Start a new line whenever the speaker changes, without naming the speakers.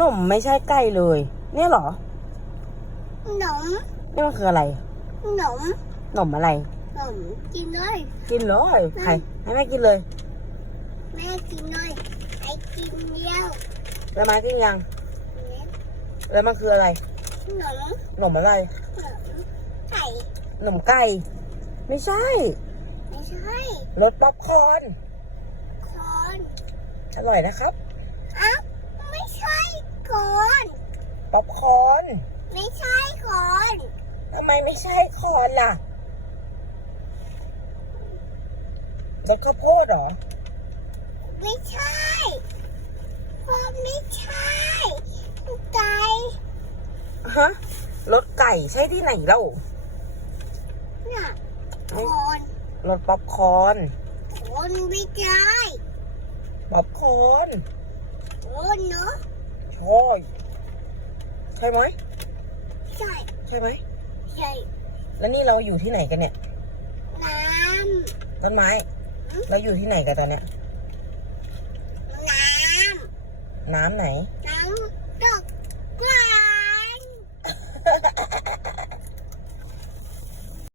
นมไม่ใช่ไก่เลย เนี่ยเหรอ
หนม
นี่มันคืออะไร
หนม
นมอะไร
หนมกินเลย
กินเลยใครให้แม่กินเลย
แม่กินเลยไอ้กินเดียว
แล้วมากินยัง แล้วมันคืออะไร
หนม
นมอะไร
หนมไก่
นมไก่ ไม่ใช่
ไม่ใช่
รสป๊อปคอร์น
คอน
อร่อยนะครับ
อ้าวไม่ใช่คอน
ป๊อปคอร์น
ไม่ใช่คอน
ทำไมไม่ใช่คอร์นล่ะรสข้าวโพดเหรอ
ไม่ใช่คอนไม่ใช่ไก่
ฮะรสไก่ใช่ที่ไหนเล่า
น่ะคอน
รสป๊อปคอร์น
คอนไม่ใช่
ป๊อปคอร์น
คอนเนาะ
ใช่ ใช่ไหม
ใช่
ใช่ไหม
ใช่
แล้วนี่เราอยู่ที่ไหนกันเนี่ย
น้
ต้นไม้ เราอยู่ที่ไหนกันตอนเนี้ยำ
น้ำ
น้ำไหน
น้ำ